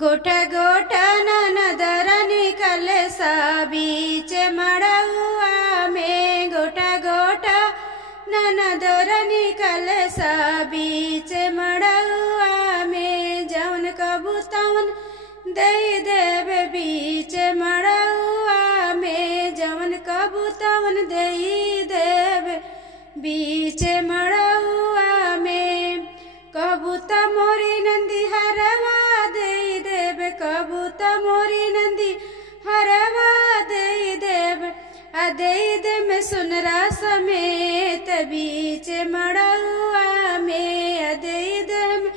गोटा गोटा ननदर निकले सा बीच मड़उआ में। गोटा गोटा ननदर निकले सा बीच मड़उआ में। जौन कबूतवन दे देवे बीच मड़उआ में। जौन कबूतवन दे देवे बीच मड़उआ में। कबूतर मोरी नंदी हरवा दे देव। कबूतर मोरी नंदी हरवा दे देव। दे दे में सुनरा समेत बीच मड़उआ में। दे दे में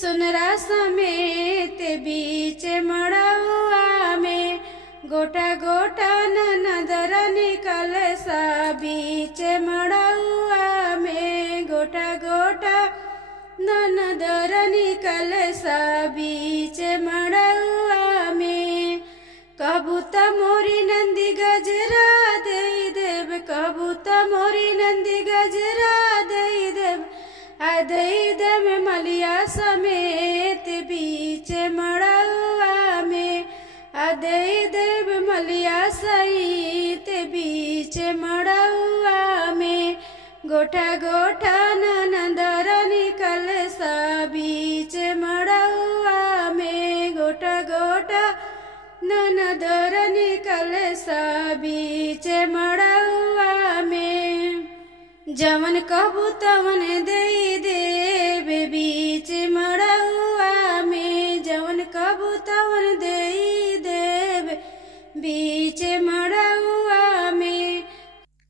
सुनरा समेत बीच मड़उआ में। गोटा गोटा ननदर निकल सा बीच मड़उआ में। गोटा गोटा ननदर निकल सा बीच मड़उआ में। कबूतर मोरी नंदी गजरा दे देव। कबूतर मोरी नंदी गजरा दे देव। दे देव मलिया समेत बीच मड़उआ में। दे देव मलिया सहित बीच मड़उआ में। गोटा गोटा ननदर निकल सा बीच मड़उआ में। गोटा गोटा ननदर निकल सा बीच मड़उआ में। जवन कबूतवन दे देव बीच मड़उआ में। जवन कबूतवन दे देव बीच मड़उआ में।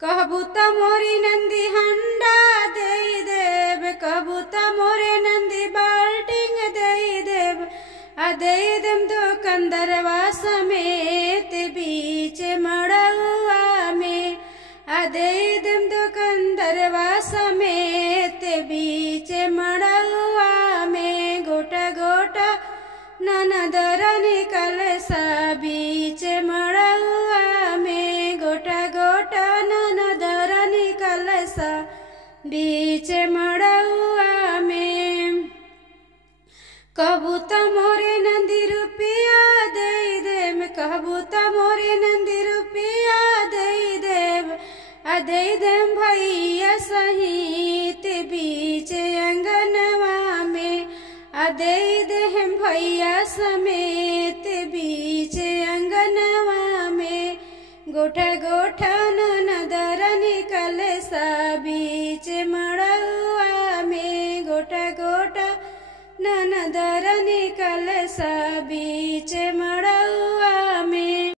कबूतर मोरी नंदी हंडा दे देव। कबूतर मोरे नंदी बाल्टिंग दे देव। दे देम दुकानदारवा समेत बीच मड़उआ में। दे देम दुकानदारवा समेत बीच मड़उआ में। गोटा गोटा ननदर निकल सा बीच मड़उआ में। गोटा गोटा ननदर निकल सा बीच मड़उआ में। कबूतर मोरे नंदी रुपया दे देव। कबूतर मोरे नंदी रुपया दे देव। दे देम भैया सहित बीच अंगनवा में। दे देम भैया समेत बीच अंगनवा में। गोटा गोटा ननदर निकल सा बीच मड़उआ में। गोटा गोटा ननदर निकल सा बीच